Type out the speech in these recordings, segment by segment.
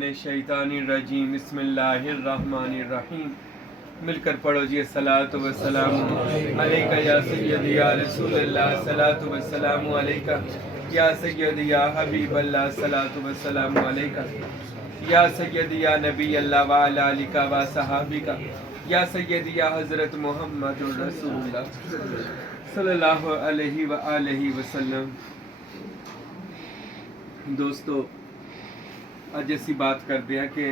मिनश्शैतानिर्रजीम बिस्मिल्लाहिर्रहमानिर्रहीम। मिलकर पढ़ो जी। अस्सलातु वस्सलामु अलैका या सय्यदी या रसूलल्लाह, सलातु वस्सलामु अलैका या सय्यदी या हबीबल्लाह, सलातु वस्सलामु अलैका या सय्यदी या नबी अल्लाह व अला आलिका व सहाबिका या सय्यदी या हज़रत मुहम्मदुर रसूलुल्लाह सल्लल्लाहु अलैहि व आलिहि वसल्लम। दोस्तों, अज असी बात करते हैं कि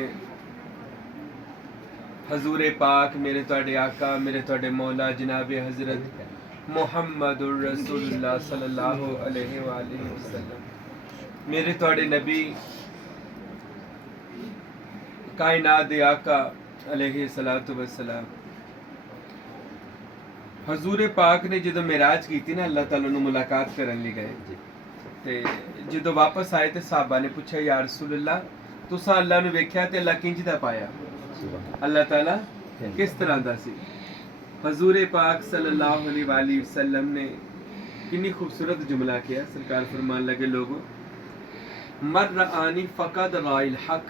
हजूर पाक मेरे तुहाडे आका मेरे तुहाडे मौला जनाब हज़रत मुहम्मदुर रसूलुल्लाह सल्लल्लाहु अलैहि व आलिहि वसल्लम मेरे तुहाडे नबी कायनात दे आका अलैहि सलातु वस्सलाम। हजूर पाक ने जो मेराज की ना, अल्लाह ताला नूं मुलाकात करन लई गए ते जो वापस आए तो साहबा ने पूछा, या रसूलल्लाह तुसां अल्लाह नूं वेख्या ते अल्लाह किंज दा पाया, अल्लाह ताला किस तरह दा सी। हजूर पाक सल्लल्लाहु अलैहि वसल्लम ने कितनी खूबसूरत जुमला किया। सरकार फरमान लगे, लोगों मर रआनी फ़क़द राइल हक,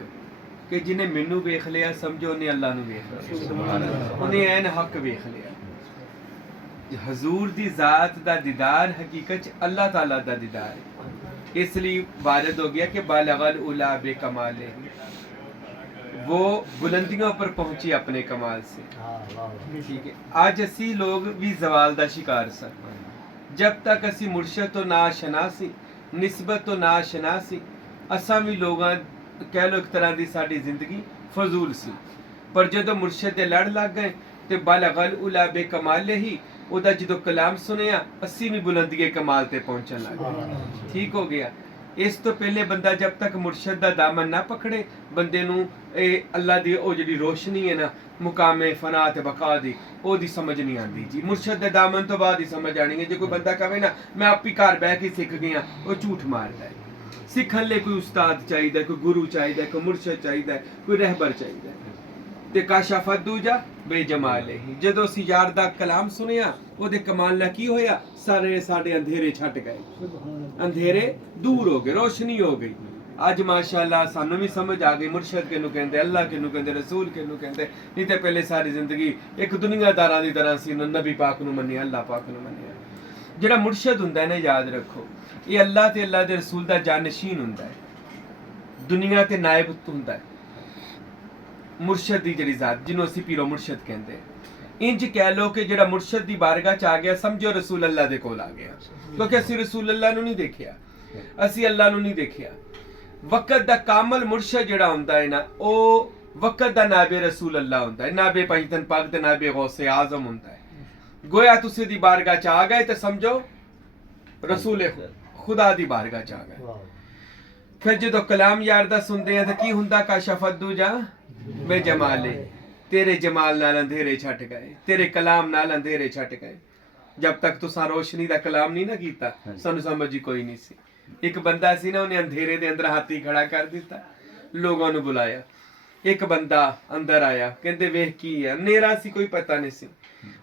कि जिन्हें मैनू वेख लिया समझो उन्हें अल्लाह नूं वेख लिया, उन्हें ऐन हक वेख लिया। हजूर दी जात दा दीदार हकीकत अल्लाह ताला दा दीदार है, इसलिए वारिद हो गया कि बालगल उला बे कमाले, वो बुलंदियों पर पहुंची अपने कमाल से। ठीक है, आज असी लोग भी जवाल दा शिकार सन। जब तक असी मुर्शद तो ना शनासी निस्बत तो ना शनासी, असा भी लोग कह लो एक तरह की साड़ी जिंदगी फजूल सी। पर जो मुर्शद दे लड़ लग गए तो बालगल उला बे कमाले ही उदा जो कलाम सुनिया असी भी बुलंदी कमाल ते पहुंचन लग गए। ठीक हो गया। इस तो पहले बंदा जब तक मुर्शद दा दामन ना पकड़े, बंदे नूं अल्लाह दी ओ जिहड़ी रोशनी है ना, मुकामे फना ते बका दी, ओदी समझ नहीं आती जी। मुर्शद दे दामन तो बाद ही समझ आनी है। जो कोई बंदा कहे ना मैं आप ही घर बह के सीख गया, वो झूठ मारदा है। सीखण लई कोई उस्ताद चाहिए, कोई गुरु चाहिए, कोई मुर्शद चाहिए, कोई रहबर चाहिए। ते काशफत दूजा बेजमाले ही, जदों असीं यार दा कलाम सुनिया ओदे कमाल दा की होया, सारे साडे अंधेरे छट गए, अंधेरे दूर हो गए, रोशनी हो गई। अज माशाअल्लाह सानू भी समझ आ गई मुर्शद किनू कहंदे, अल्लाह किनू कहंदे, रसूल किनू कहंदे। नहीं तो पहले सारी जिंदगी एक दुनियादारां दी तरह सी, नबी पाक नू मन्निया, अल्लाह पाक नू मन्निया। जिहड़ा मुर्शद हुंदा है ना, याद रखो ये अल्लाह ते अल्लाह दे रसूल दा जानशीन हुंदा है, दुनिया ते नायब हुंदा है। मुर्शद दी जिहड़ी जात जिन्हों असीं पीरो मुर्शद कहंदे, इंज कह लो कि जिहड़ा मुर्शद दी बारगाह च आ गया समझो रसूल अल्लाह दे कोल आ गया, क्योंकि असीं रसूल अल्लाह नूं नहीं देखिया, असीं अल्लाह नूं नहीं देखिया। वक़्त दा कामल मुर्शद जिहड़ा हुंदा है ना, ओ वक़्त दा नाबे रसूल अल्लाह हुंदा है, नाबे पंजतन पाक ते नाबे गौसे आज़म हुंदा है। गोया तुसीं दी बारगाह च आ गए तो समझो रसूल खुदा दी बारगाह च आ गए। फिर जो कलाम यार दा सुनदे हैं तो की हुंदा, काशफत दूजा बे जमाले, तेरे जमाल नाल अंधेरे छट गए, तेरे कलाम नाल अंधेरे छट गए। जब तक तुसां रोशनी दा कलाम नहीं ना कीता, सानू समझ ही कोई नहीं सी। एक बंदा सी ना, उन्हें अंधेरे दे अंदर हाथी खड़ा कर दिता, लोगों ने बुलाया। एक बंदा अंदर आया, कहंदे वेख की है, नेरा सी, कोई पता नहीं सी।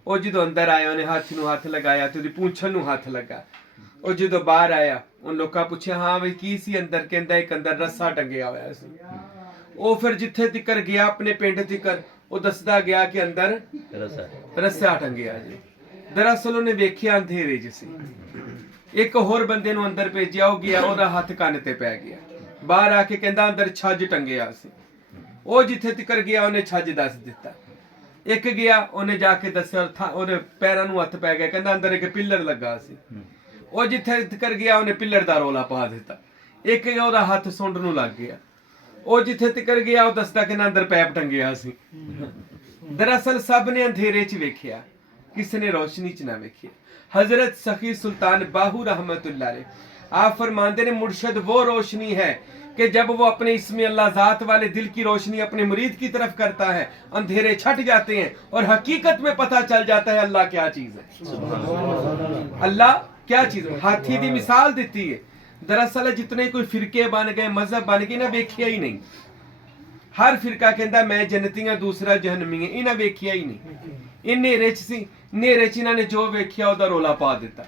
ओ जो अंदर आया उन्हें हाथ नूं हाथ लगाया ते ओदी पूंछल नूं हाथ लगा। ओ जो बाहर आया उन लोकां पुछया, हाँ बई की सी अंदर, कहंदा एक अंदर रस्सा टंगिया होया सी। ओ फिर जिथे तिकर गया अपने पिंड तिकर, वो दसदा गया कि अंदर रस्सा टंगिया जी। दरअसल उन्हें वेख्या अंधेरे च सी। एक होर बंदे नूं अंदर भेजिया, वो गया, ओदा हथ कन्न ते पै गया। बाहर आके कहंदा अंदर छज टंगिया सी। ओ जिथे तिकर गया उन्हें छज दस दिता। एक गया उन्हें जाके दस्या, ओदे पैरां नूं हथ पै गया, कहंदा अंदर एक पिलर लगा सी। ओ जिथे तिकर गया उन्हें पिलर दा रौला पा दिता। एक ओदा हथ सुंड नूं लग गया। ओ जिथे तिकर गया वो दसदा कि अंदर पैप टंगिया सी। दरअसल सब ने अंधेरे च वेख्या, किसी ने रोशनी च ना वेख्या। हजरत सखी सुल्तान बाहू रहमतुल्लाह अलैह आप फरमाते ने, मुर्शद वो रोशनी है कि जब वो अपने इसमें अल्लाह जात वाले दिल की रोशनी अपने मुरीद की तरफ करता है, अंधेरे छट जाते हैं और हकीकत में पता चल जाता है अल्लाह क्या चीज है, अल्लाह क्या चीज है। हाथी दी मिसाल दी है। दरअसल जितने कोई फिरके बन गए, मजहब बन गए, इन्हें वेख्या ही नहीं। हर फिरका कहता मैं जन्नती हां, दूसरा जहन्नमी है, इन्हें वेख्या ही नहीं। इन नेरे च सी, नेरे च इन्होंने जो वेख्या ओदा रौला पा दिता।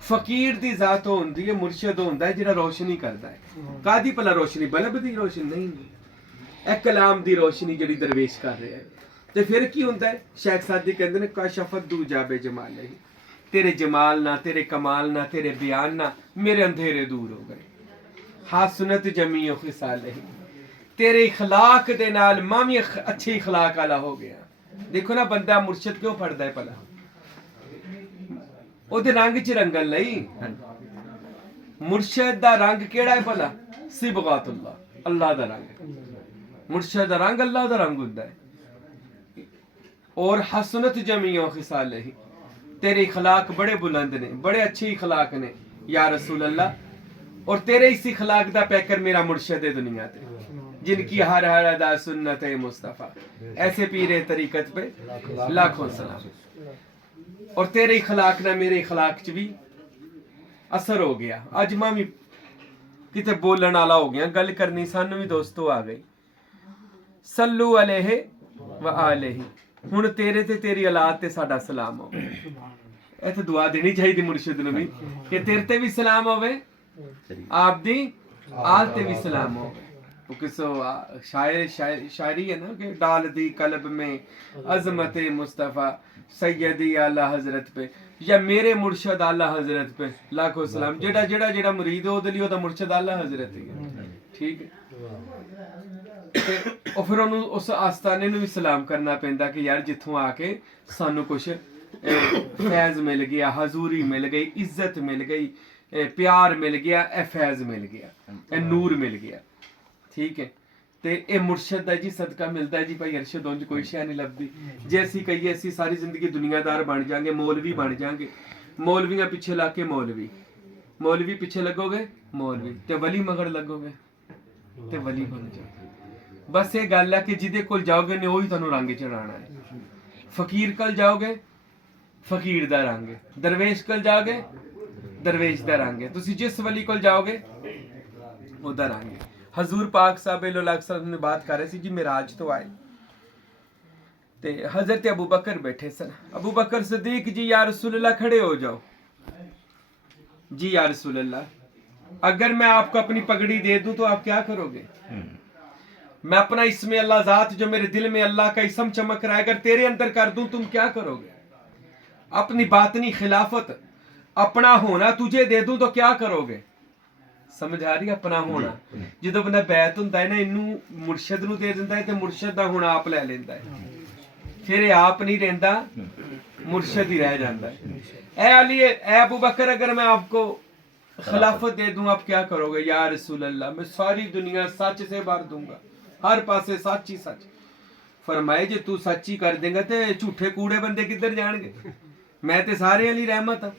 फकीर दी जात होंदी है, मुर्शद होंदा है जिहड़ा रोशनी करदा है। कादी भला रोशनी, बल्ब दी रोशनी नहीं। ਇਹ ਕਲਾਮ ਦੀ ਰੋਸ਼ਨੀ ਜਿਹੜੀ ਦਰਵੇਸ਼ ਕਰ ਰਿਹਾ ਹੈ। ਤੇ ਫਿਰ ਕੀ ਹੁੰਦਾ ਹੈ? ਸ਼ੇਖ ਸਾਦੀ ਕਹਿੰਦੇ ਨੇ ਕਾਸ਼ਫਤ ਦੂ ਜਾਬੇ ਜਮਾਲ ਨਹੀਂ, तेरे जमाल ना, तेरे कमाल ना, तेरे बयान ना, मेरे अंधेरे दूर हो गए। हासनत जमी खिसाल नहीं, तेरे इखलाक दे नाल मां भी अच्छे इखलाक वाला हो गया। देखो ना बंदा मुर्शद क्यों पढ़ता है भला? ओदे रंग च रंगन लई। मुर्शद दा रंग केड़ा है भला? सिबगातुल्लाह, अल्लाह दा रंग। मुर्शद दा रंग अल्लाह दा रंग हुंदा है। और हसनत जमी खिसाल नहीं, तेरे इखलाक बड़े बुलंद ने, बड़े अच्छे इखलाक ने या रसूल अल्लाह। और तेरे इस इखलाक दा पैकर मेरा मुर्शद है दुनिया ते, जिनकी हर हर अदा सुन्नत है मुस्तफ़ा। ऐसे पीरे तरीकत पे लाखों सलाम। और तेरे इखलाक ना मेरे इखलाक च भी असर हो गया। अज मां भी किते बोलन वाला हो गया, गल करनी सानू भी दोस्तों आ गई। सल्लू अलैहि व आलिहि, हुण तेरे ते तेरी औलाद ते साडा सलाम हो। ਇਹ ਤਾਂ ਦੁਆ ਦੇਣੀ ਚਾਹੀਦੀ ਮੁਰਸ਼ਿਦ ਨੂੰ ਵੀ ਕਿ ਤੇਰੇ ਤੇ ਵੀ ਸਲਾਮ ਹੋਵੇ, ਆਪ ਦੀ ਆਲ ਤੇ ਵੀ ਸਲਾਮ ਹੋਵੇ। वो किसो शायरी है ना कि डाल दी कल्ब में अजमत मुस्तफ़ा सैयदी आला हजरत पे, या मेरे मुर्शद आला हजरत पे लाखों सलाम। जेड़ा जेड़ा जेड़ा मुरीद हो ਉਹਦੇ ਲਈ ਉਹਦਾ ਮੁਰਸ਼ਦ आला हजरत है। ठीक है। ਤੇ ਉਹ ਫਿਰ ਉਹਨੂੰ ਉਸ ਆਸਤਾਨੇ ਨੂੰ ਵੀ ਸਲਾਮ ਕਰਨਾ ਪੈਂਦਾ ਕਿ ਯਾਰ ਜਿੱਥੋਂ ਆ ਕੇ ਸਾਨੂੰ ਕੁਛ फैज़ मिल गया, हजूरी मिल गई, इज्जत मिल गई, प्यार मिल गया, फैज़ मिल गया, नूर मिल गया। ठीक है। तो ये मुर्शद का जी सदका मिलता है जी भाई अरशद उंज कोई शै नहीं लभदी। जे असी कहिए असी सारी जिंदगी दुनियादार बन जाएंगे, मौलवी बन जाएंगे, मौलवियां पिछे ला के मौलवी, मौलवी पिछे लगोगे मौलवी, ते वली मगर लगोगे ते वली बन जाओगे। बस ये गल है कि जिदे कोल जाओगे ने वही तुहानू रंग चढ़ाना है। फकीर कल जाओगे फकीर दा रंग, दरवेश कल जाओगे दरवेश दा रंग है, तुसी जिस वली कोल जाओगे ओदा रंग है। हजूर पाक साहब ने बात कर रहे सी जी मिराज तो आए ते हजरत अबू बकर बैठे सन। अबू बकर सदीक जी या रसूल अल्लाह खड़े हो जाओ। जी या रसूल अल्लाह, अगर मैं आपको अपनी पगड़ी दे दूं तो आप क्या करोगे? मैं अपना इसमें अल्लाह ज़ात जो मेरे दिल में अल्लाह का इसम चमक रहा है अगर तेरे अंदर कर दूं तुम क्या करोगे? अपनी बातनी खिलाफत अपना होना तुझे दे दूं तो क्या करोगे? समझ आ रही? अपना होना जो बंदा बैत हुंदा है ना इनू मुर्शद नू दे दिंदा है ते मुर्शद दा होना आप ले लेंदा है, फिर ये आप नहीं रहंदा, मुर्शद ही रह जाता है। ए अली ए अबू बकर, अगर मैं आपको खिलाफत दे दूं आप क्या करोगे? या रसूल अल्लाह, मैं सारी दुनिया सच से भर दूंगा, हर पासे सच ही सच। फरमाए जे तू सच ही कर देगा ते झूठे कूड़े बंदे किधर जाएंगे? मैं ते सारे अली रहमत हां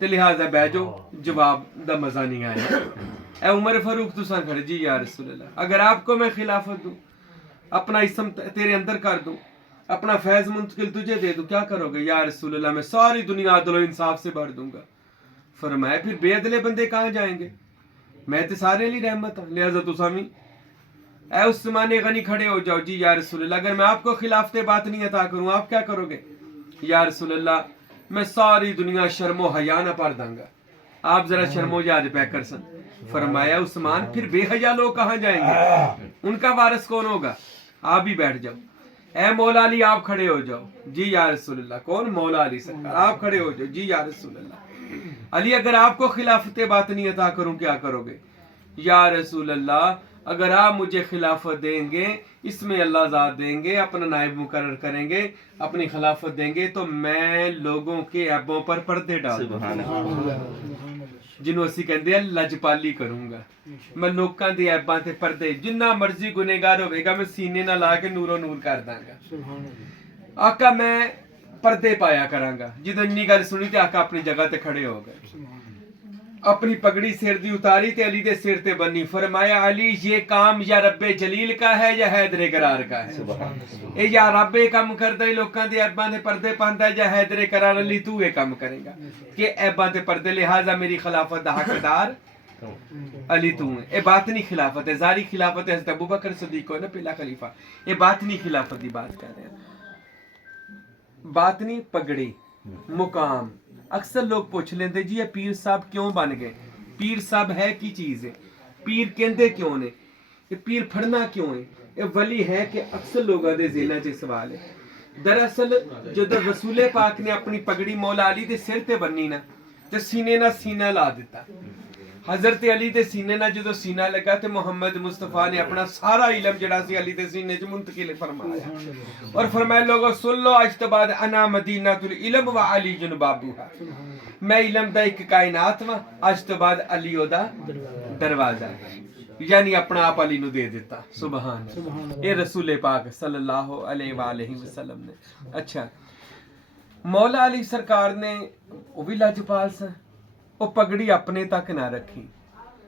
ते लिहाजा बह जाओ, जवाब दा मजा नहीं आया। ए उमर फारूक तुसा खड़े जी या रसूल अल्लाह, अगर आपको मैं खिलाफत दूं, अपना इसम तेरे अंदर कर दूं, अपना फैज मुंतकिल तुझे दे दूं, क्या करोगे? या रसूल अल्लाह, मैं सारी दुनिया अदल और इंसाफ से भर दूंगा। फरमाया फिर बेअदले बंदे कहाँ जाएंगे? मैं तो सारे अली रहमत हां, लिहाजा तुसा भी ऐ उस्माने गनी खड़े हो जाओ। जी या रसूल अल्लाह, अगर मैं आपको खिलाफत बात नहीं अता करूं आप क्या करोगे? या रसूल अल्लाह, मैं सारी दुनिया शर्मो हया न पर दूंगा। आप जरा शर्मो याद पैकर सन। फरमाया उस्मान, फिर बेहया लोग कहाँ जाएंगे? उनका वारिस कौन होगा? आप भी बैठ जाओ। ए मौला अली, आप खड़े हो जाओ। जी या रसूल अल्लाह, कौन? मौला अली सरकार, आप खड़े हो जाओ। जी या रसूल अल्लाह, अली अगर आपको खिलाफत बात नहीं अता करूं क्या करोगे? या रसूल अल्लाह, अगर आप मुझे खिलाफत देंगे, इसमें अल्लाह ज़ात देंगे, अपना नायब मुकर्रर करेंगे, अपनी खिलाफत देंगे तो मैं लोगों के ऐबों पर पर्दे डाल दूंगा, जिन्हों असी कहते हैं लजपाली करूंगा। मैं लोगों के ऐबों ते पर्दे, जिन्ना मर्जी गुनेगार होगा मैं सीने ना ला के नूरो नूर कर दांगा। आका मैं पर्दे पाया करांगा। जिदों इन्नी गल सुनी ते आका अपनी जगह ते खड़े हो गए, अपनी पगड़ी सिर दी उतारी ते अली दे सिर ते बन्नी। फरमाया अली, ये काम या रब्बे जलील का है या हैदरे करार का है? ए या रब्बे काम करदा है लोकां दे ऐबां दे पर्दे पांदा है या हैदरे करार? अली तू ये काम करेगा कि ऐबां दे पर्दे, लिहाजा मेरी खिलाफत दा हकदार अली तू है। ए बात नहीं खिलाफत है, जारी खिलाफत है हज़रत अबू बकर सिद्दीक को ना पहला खलीफा। ये बात नहीं खिलाफत की बात कर रहे हैं। बात नहीं पगड़ी मुकाम। अक्सर लोग पूछ लेते जी ये पीर साहब क्यों बन गए? पीर साहब है की चीज है? पीर कहते क्यों ने? ये पीर फड़ना क्यों है? ਇਹ ਵਲੀ ਹੈ ਕਿ ਅਕਸਰ ਲੋਕਾਂ ਦੇ ਜ਼ਿਹਨਾਂ 'ਚ ਸਵਾਲ ਹੈ। ਦਰਅਸਲ ਜਦੋਂ ਰਸੂਲੇ ਪਾਕ ਨੇ ਆਪਣੀ ਪਗੜੀ ਮੌਲਾ ਅਲੀ ਦੇ ਸਿਰ ਤੇ ਬੰਨੀ ਨਾ ਤੇ ਸੀਨੇ ਨਾਲ ਸੀਨਾ ਲਾ ਦਿੱਤਾ। हजरत अली दे सीने ना जो सीना लगा तो मोहम्मद मुस्तफा ने अपना सारा इलम जड़ा सी अली दे सीने च मुंतकिल फरमाया और फरमाया लोगो सुन लो आज तो बाद अना मदीनातुल इल्म व अली जुन बाबूहा, मैं इलम दा एक कायनात वा, आज तो बाद अली ओदा दरवाजा, यानी अपना आप अली नु दे दिता। सुभान अल्लाह। ये रसूल पाक सल्लल्लाहु अलैहि वसल्लम ने। अच्छा, मौला अली सरकार ने वो भी लजपाल सा, वो पगड़ी अपने तक ना रखी,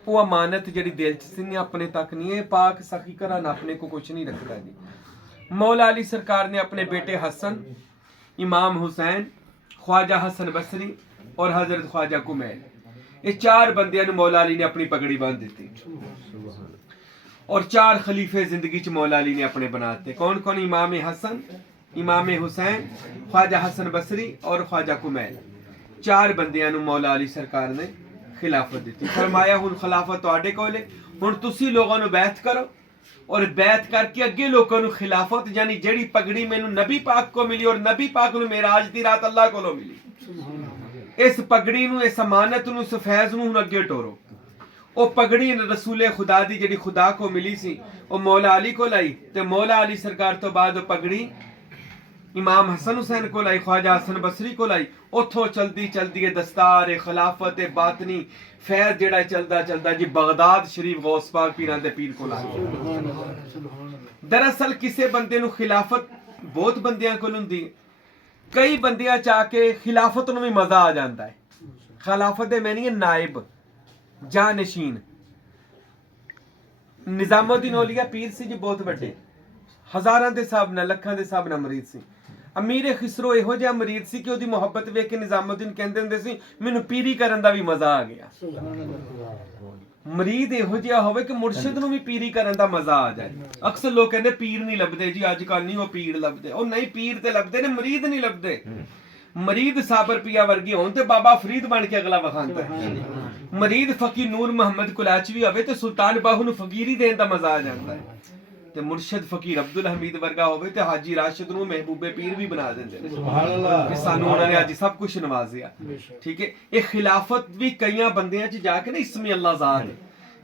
वो अमानत जी दिल च सी अपने तक नहीं है। पाक सखी घरा अपने को कुछ नहीं रखता जी। मौला अली सरकार ने अपने बेटे हसन, इमाम हुसैन, ख्वाजा हसन बसरी और हजरत ख्वाजा कुमैल, ये 4 बंदियां नूं मौला अली ने अपनी पगड़ी बांध दी और 4 खलीफे जिंदगी च मौला अली ने अपने बनाते। कौन कौन? इमाम हसन, इमाम हुसैन, ख्वाजा हसन बसरी और ख्वाजा कुमैल। 4 बंदियां नूं मौला अली सरकार ने खिलाफत दी। फरमाया हुण खिलाफत तुहाडे कोल है, हुण तुसी लोगों नूं बैत करो और बैत करके अगे लोगों नूं खिलाफत, यानी जेड़ी पगड़ी मैनूं नबी पाक को मिली और नबी पाक नूं मेराज दी रात अल्लाह कोलों मिली, इस पगड़ी नूं, इस अमानत नूं, इस फैज़ नूं हुण अगे टोरो। वो पगड़ी रसूले खुदा दी जेड़ी खुदा को मिली सी वो मौला अली को लाई, ते मौला अली सरकार तो बाद वो पगड़ी इमाम हसन हुसैन को लाई, ख्वाजा हसन बसरी को लाई। उथों चलदी चलदी दस्तार खिलाफत बातनी फैज जेड़ा चलदा चलदा जी बगदाद शरीफ गौस पाक पीरां दे पीर को लाई। दरअसल किसी बंदे नूं खिलाफत बहुत बंदियां कोल हुंदी, कई बंदियां चाके खिलाफत नूं भी मजा आ जांदा है। खिलाफत दे मैनी नायब जानशीन। निजामुद्दीन औलिया पीर सी जी बहुत वड्डे, हज़ारां दे हिसाब नाल, लखां दे हिसाब नाल मरीद सी। अमीर खिसरो इहो जिहा मरीद सी कि ਉਹਦੀ ਮੁਹੱਬਤ ਵੇਖ ਕੇ ਨਿਜ਼ਾਮੁद्दीन ਕਹਿੰਦੇ ਹੁੰਦੇ ਸੀ ਮੈਨੂੰ ਪੀਰੀ ਕਰਨ ਦਾ ਵੀ ਮਜ਼ਾ ਆ ਗਿਆ। ਮਰੀਦ ਇਹੋ ਜਿਹਾ ਹੋਵੇ ਕਿ ਮੁਰਸ਼ਿਦ ਨੂੰ ਵੀ ਪੀਰੀ ਕਰਨ ਦਾ ਮਜ਼ਾ ਆ ਜਾਏ। ਅਕਸਰ ਲੋਕ ਕਹਿੰਦੇ ਪੀਰ ਨਹੀਂ ਲੱਭਦੇ ਜੀ, ਅੱਜ ਕੱਲ ਨਹੀਂ ਉਹ ਪੀਰ ਲੱਭਦੇ। ਉਹ ਨਹੀਂ, ਪੀਰ ਤੇ ਲੱਭਦੇ ਨੇ, ਮਰੀਦ ਨਹੀਂ ਲੱਭਦੇ। ਮਰੀਦ ਸਾਬਰ ਪਿਆ ਵਰਗੀ ਹੋਣ ਤੇ ਬਾਬਾ ਫਰੀਦ ਬਣ ਕੇ ਅਗਲਾ ਵਖਾਂਦਾ ਹੈ। ਮਰੀਦ ਫਕੀਰ ਨੂਰ ਮੁਹੰਮਦ ਕੁਲਾਚਵੀ ਹੋਵੇ ਤੇ ਸੁਲਤਾਨ ਬਾਹੂ ਨੂੰ ਫਕੀਰੀ ਦੇਣ ਦਾ ਮਜ਼ਾ ਆ ਜਾਂਦਾ ਹੈ। ਤੇ ਮੁਰਸ਼ਿਦ ਫਕੀਰ ਅਬਦੁਲ ਹਮੀਦ ਵਰਗਾ ਹੋਵੇ ਤੇ ਹਾਜੀ ਰਾਸ਼ਿਦ ਨੂੰ ਮਹਿਬੂਬੇ ਪੀਰ ਵੀ ਬਣਾ ਦਿੰਦੇ ਨੇ। ਸੁਭਾਨ ਅੱਲਾਹ। ਕਿ ਸਾਨੂੰ ਉਹਨਾਂ ਨੇ ਅੱਜ ਸਭ ਕੁਝ ਨਵਾਜ਼ਿਆ। ਠੀਕ ਹੈ, ਇਹ ਖਿਲਾਫਤ ਵੀ ਕਈਆਂ ਬੰਦਿਆਂ 'ਚ ਜਾ ਕੇ ਨਾ ਇਸਮੀ ਅੱਲਾ ਜ਼ਾਤ ਹੈ।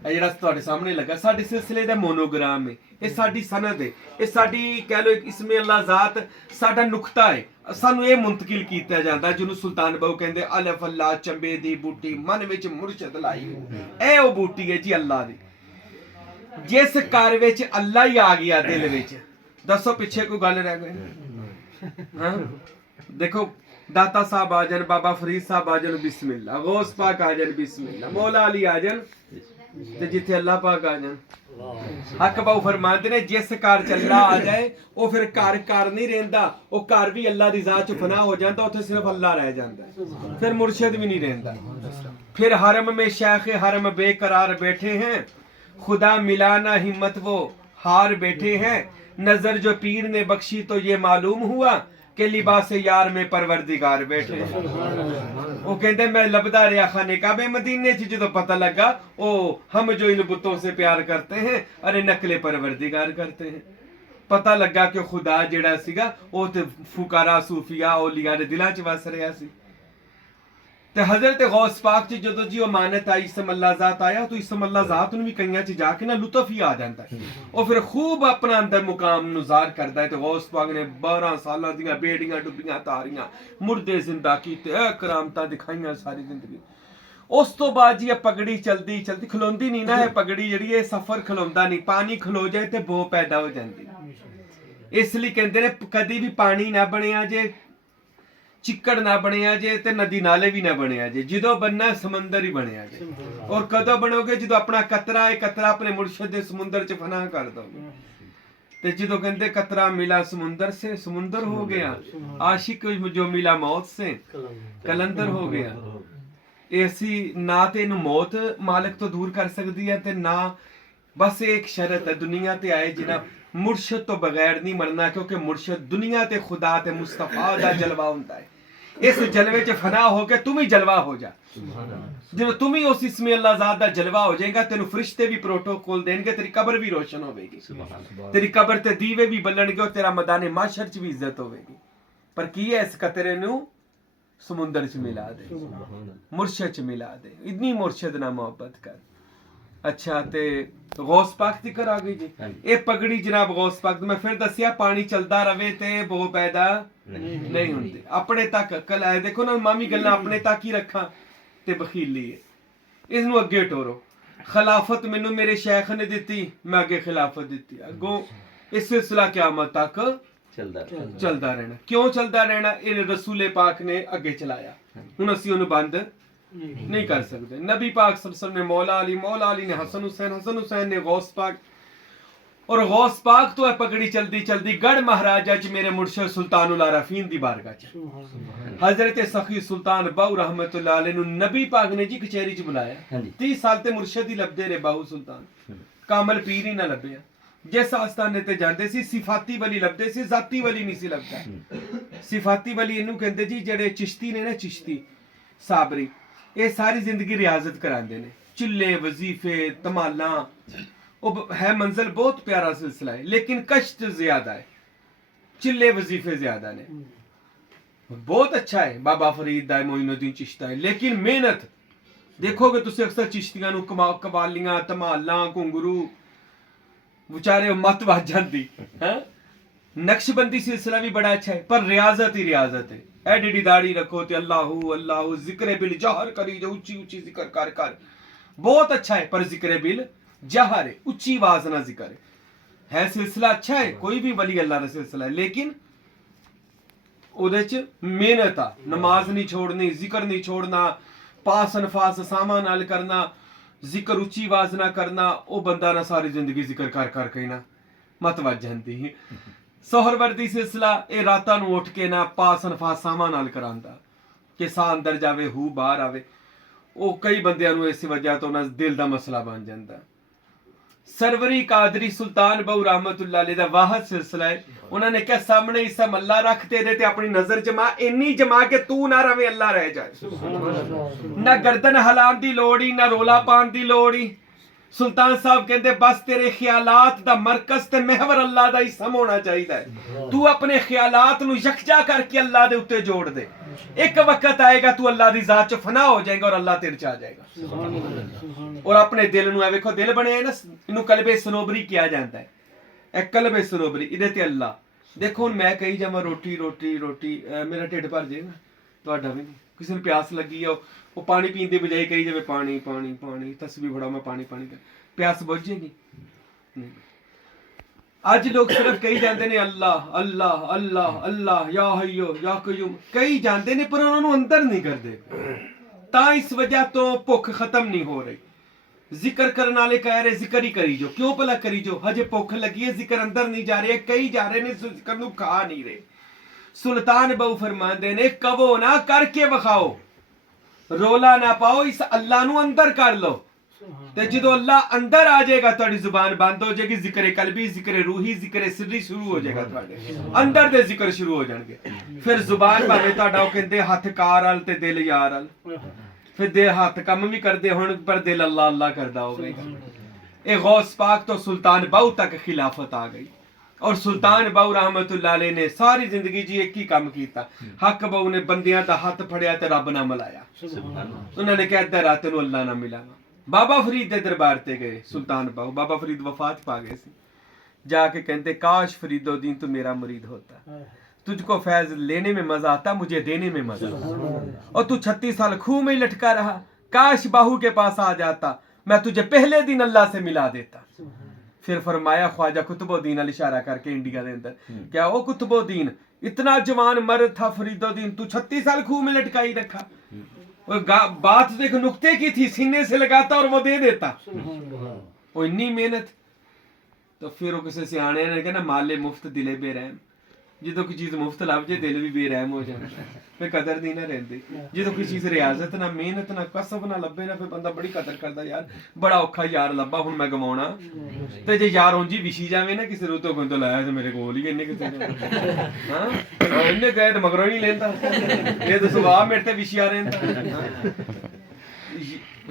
ਇਹ ਜਿਹੜਾ ਤੁਹਾਡੇ ਸਾਹਮਣੇ ਲੱਗਾ ਸਾਡੇ ਸਿਲਸਿਲੇ ਦਾ ਮੋਨੋਗ੍ਰਾਮ ਹੈ, ਇਹ ਸਾਡੀ ਸਨਦ ਹੈ, ਇਹ ਸਾਡੀ ਕਹਿ ਲਓ ਇੱਕ ਇਸਮੀ ਅੱਲਾ ਜ਼ਾਤ ਸਾਡਾ ਨੁਕਤਾ ਹੈ। ਸਾਨੂੰ ਇਹ ਮੁੰਤਕਿਲ ਕੀਤਾ ਜਾਂਦਾ ਜਿਹਨੂੰ ਸੁਲਤਾਨ ਬਾਹੂ ਕਹਿੰਦੇ ਅਲਫ ਅੱਲਾ ਚੰਬੇ ਦੀ ਬੂਟੀ ਮਨ ਵਿੱਚ ਮੁਰਸ਼ਿਦ ਲਾਈ। ਇਹ ਉਹ ਬੂਟੀ ਹੈ ਜੀ ਅੱਲਾ ਦੀ। जिस घर विच अल्लाह ही आ गया दिल विच, दसो पिछे कोई गल रह गई? हाँ देखो, दाता साहब आ जान, बाबा फरीद साहब आ जान, बिस्मिल्लाह, गौस पाक आ जान, बिस्मिल्लाह, मौला अली आ जान, ते जिथे अल्लाह पाक आ जान। हक बाऊ फरमाते ने जिस घर च अल्लाह आ जाए वो फिर घर नहीं रहिंदा, वो घर भी अल्लाह दी ज़ात च फना हो जाता, उत्थे सिर्फ अल्लाह रह जाता, फिर मुर्शिद भी नहीं रहिंदा। फिर हरम में शेख हरम बेकरार बैठे हैं, खुदा मिलाना हिम्मत वो हार बैठे हैं, नजर जो पीर ने बख्शी तो ये मालूम हुआ कि लिबास यार में परवरदिगार बैठे हैं। वो कहते मैं लबदा रहा खाने काबे मदीने च, जो पता लगा ओ हम जो इन बुतों से प्यार करते हैं अरे नकले परवरदिगार करते हैं। पता लगा कि खुदा जेड़ा सीगा वो ते फुकारा सूफिया औलिया दे दिलां च वस रहा सी। ते हजरत गौस पाक च जदों जी अमानत आई, इसम अल्लाह ज़ात आया तो इसम अल्लाह ज़ात नूं भी कईयां च जाके ना लुत्फ ही आ जाता है। और फिर खूब अपना अंदर मुकाम नूं ज़ाहिर करदा है। तो गौस पाक ने 12 सालां दियां बेड़ियां डुब्बियां तारियां, मुर्दे जिंदा कीते, करामतां दिखाईयां सारी जिंदगी। उस तो बाद जी पगड़ी चलदी चलदी खलोंदी नहीं ना है पगड़ी जिहड़ी है, सफर खलोंदा नहीं, पानी खलो जाए तो बो पैदा हो जाती। इसलिए कहते ने कदी भी पानी ना बनिया जे, चिक्कड़ ना बनिया जे, ते नदी नाले भी ना बनिया जे, जो बनना समंदर ही बनिया जे। और कदों बनोगे जो अपना कतरा है, कतरा अपने मुर्शिद दे समुंदर च फना कर दोगे। ते जो कहते कतरा मिला समुंदर से समुंदर हो गया, आशिक जो मिला मौत से कलंदर हो गया। ऐसी ना ते इनू मौत मालिक तो दूर कर सकती है, ते ना बस एक शरत है दुनिया ते आए जिन्ना मुर्शद तो बगैर नहीं मरना, क्योंकि मुर्शद दुनिया ते खुदा ते मुस्तफा दा जलवा हुंदा है। इस जलवे च फना हो के तुम ही जलवा हो जा। जो तुम ही उस इसमें अल्लाह ज़ात दा जलवा हो जाएगा, तेन फरिश्ते भी प्रोटोकॉल देंगे, तेरी कब्र भी रोशन होगी, तेरी कब्र ते दीवे भी बलणगे और तेरा मैदान माशर च भी इज्जत होगी। पर की है इस कतरे नू समुंदर च मिला दे, मुर्शद च मिला दे, इतनी मुर्शद ना मोहब्बत कर। अच्छा ते गौस पाक दी कर आ गई जी। ये पगड़ी जनाब गौस पाक मैं फिर दसिया पानी चलता रवे ते बो पैदा नहीं होंदे। अपने तक कल आए देखो ना मामी गल्ला अपने तक ही रखा ते बखीली है, इसनू अगे टोरो। खिलाफत मैनू मेरे शेख ने दिती, मैं अगे खिलाफत दिती, अगों इस सिलसिला क़यामत तक चलता रहना। क्यों चलता रहना? इन रसूले पाक ने अगे चलाया, हुण असीं उहनूं बंद नहीं कर सकते। नबी पाक सल्लल्लाहु अलैहि वसल्लम ने मौला अली ने हसन हुसैन ने गौस पाक, और गौस पाक तो है पगड़ी चलती चलती गढ़ महाराजा च मेरे मुर्शद सुल्तानुल आरफीन दी बारगाह च हजरत सखी सुल्तान बाहू रहमतुल्लाह अलैह नूं नबी पाक ने जी कचहरी च बुलाया। 30 साल ते मुर्शद ही लभदे रहे बाहू सुल्तान, कामल पीर ही ना लभया। जिस आस्थाने ते जांदे सी सिफाती वली लभदे सी, जाती वली नहीं सी लभदा। सिफाती वली इनू कहंदे जी जेड़े चिश्ती ने ना, चिश्ती साबरी, ये सारी जिंदगी रियाजत करांदे ने, चिल्ले वजीफे तमाला, है मंजिल बहुत प्यारा सिलसिला है, लेकिन कष्ट ज्यादा है, चिल्ले वजीफे ज्यादा ने। बहुत अच्छा है बाबा फरीद दा मोइनुद्दीन चिश्ता है, लेकिन मेहनत देखोगे तुम अक्सर चिश्तियां नूं कवालियां धमालां घुंगरू बेचारे मत वज जाती है। नक्शबंदी सिलसिला भी बड़ा अच्छा है, पर रियाजत ही रियाजत है। एडी दाढ़ी रखो ते अल्लाहू अल्लाहू जिक्र बिल जहर करी जो, ऊंची ऊंची जिक्र कर कर, बहुत अच्छा है, पर जिक्र बिल जहर है, उच्ची आवाज ना जिक्र है सिलसिला अच्छा है, कोई भी वली अल्लाह का सिलसिला है, लेकिन ਉਹਦੇ ਚ ਮਿਹਨਤ ਆ। नमाज नहीं छोड़नी, जिक्र नहीं छोड़ना, पास अनफास सामा नाल करना, जिक्र उच्ची आवाज ना करना, वो बंदा ना सारी जिंदगी जिक्र कर कर के ना मत वज जाती। सोहरवर्दी सिलसिला ये रातां नूं उठ के ना पास अनफास सामा नाल करांदा कि सा अंदर जावे हू बाहर आवे। वो कई बंदियां नूं इस वजह तो ना दिल दा मसला बन जांदा। सरवरी कादरी सुल्तान बहु रहमतुल्लाह अलैह दा वाहद सिलसिला है। उन्होंने क्या सामने इस अल्लाह रख तेरे ते अपनी नजर जमा, इन्नी जमा के तू ना रवे अल्लाह रह जाए। ना गर्दन हलान दी लोड़ ही, ना रोला पान दी लोड़ ही। सुल्तान साहब कहते बस तेरे ख्यालात दा मरकज ते महवर अल्लाह दा इसम होना चाहिए। तू अपने ख्यालात नू यकजा करके अल्लाह दे उत्ते जोड़ दे। एक वक्त आएगा तू अल्लाह दी जात च फना हो जाएगा और अल्लाह तेरे च आ जाएगा। और अपने दिल नू वेखो, दिल बने ना, इनू कलबे सनोबरी किया जाता है। एक कलबे सनोबरी इहदे ते अल्लाह देखो। हुण मैं कही जावां रोटी रोटी रोटी, मेरा ढिड भर जाएगा, तुहाडा भी नहीं। किसी नूं प्यास लगी है, वो पानी पीन दी बजाय कही जावे पानी पानी पानी, तस्बीह फड़ाओ मैं पानी पानी, प्यास बुझ जाएगी नहीं। अज लोग सिर्फ कही जाते ने अल्लाह अल्लाह अल्लाह अल्लाह या हय्यो या कयूम कही जाते ने, पर उन्होंने अंदर नहीं करते। ता इस वजह तो भुख खत्म नहीं हो रही। जिक्र करने वाले कह रहे जिक्र ही करी जो, क्यों भला करी जो? हजे भुख लगी है, जिक्र अंदर नहीं जा रहे, कई जा रहे ने जिक्र नूं खा नहीं रहे। सुल्तान बहु फरमांदे ने कवो ना करके विखाओ, रोला ना पाओ, इस अल्लाह नूं अंदर कर लो। ते जो अल्लाह अंदर आ जाएगा तुहाडी जुबान बंद हो जाएगी। जिक्र कल्बी, जिक्र रूही, जिक्र सिर्री शुरू हो जाएगा, तुहाडे अंदर दे जिक्र शुरू हो जाणगे। फिर जुबान भाਵੇਂ तुहाडा ਉਹ ਕਹਿੰਦੇ हथ कार वाल ते दिल यार वाल, फिर दे हाथ कम भी करते होण पर दिल अल्लाह अल्लाह करदा होवेगा। ये गौस पाक तो सुल्तान बाहू तक खिलाफत आ गई। और सुल्तान बाहू रहमतुल्लाह अलैह ने सारी जिंदगी जी एक ही काम किया। हक बाहू ने बंदियां दा हाथ फड़िया ते रब ना मिलाया। उन्होंने कहा इधर आ तेनू अल्लाह ना मिलावा। बाबा फरीद दे दरबार ते गए सुल्तान बाहू, बाबा फरीद वफात पा गए सी। जाके कहते काश फरीदुद्दीन तू मेरा मुरीद होता, तुझको फैज लेने में मजा आता, मुझे देने में मजा आता। और तू 36 साल खूह में ही लटका रहा, काश बाहू के पास आ जाता, मैं तुझे पहले दिन अल्लाह से मिला देता। फिर फरमाया ख्वाजा कुतुबुद्दीन अल इशारा करके इंडिया के अंदर, क्या वो कुतुबुद्दीन इतना जवान मर्द था फरीदुद्दीन, तू 36 साल खूह में लटकाई रखा। और बात देख नुक्ते की थी, सीने से लगाता और वो दे देता। वो इतनी मेहनत। तो फिर वो किसी सियाने ने कहा ना माले मुफ्त दिले बेरहम, ਜਦੋਂ ਕੋਈ ਚੀਜ਼ ਮੁਫਤ ਲੱਭ ਜੇ ਦਿਲ ਵੀ ਬੇਰਹਿਮ ਹੋ ਜਾਂਦਾ, ਫੇ ਕਦਰ ਨਹੀਂ ਨਾ ਰਹਿੰਦੀ। ਜਦੋਂ ਕੋਈ ਚੀਜ਼ ਰਿਆਜ਼ਤ ਨਾ, ਮਿਹਨਤ ਨਾ, ਕਸਬ ਨਾ ਲੱਭੇ ਨਾ, ਫੇ ਬੰਦਾ ਬੜੀ ਕਦਰ ਕਰਦਾ, ਯਾਰ ਬੜਾ ਔਖਾ ਯਾਰ ਲੱਭਾ ਹੁਣ ਮੈਂ ਗਵਾਉਣਾ। ਤੇ ਜੇ ਯਾਰ ਉਂਝ ਹੀ ਵਿਛੀ ਜਾਵੇ ਨਾ ਕਿਸੇ ਰੋਤੋਂ ਕੋਈ ਤੋਂ ਲਾਇਆ ਤੇ ਮੇਰੇ ਕੋਲ ਹੀ ਇੰਨੇ ਕਿਤੇ ਹਾਂ ਇੰਨੇ ਗਏ ਤੇ ਮਗਰੋਂ ਹੀ ਨਹੀਂ ਲੈਂਦਾ, ਇਹ ਤਾਂ ਸੁਭਾਅ ਮੇਰੇ ਤੇ ਵਿਛਿਆ ਰਹਿੰਦਾ।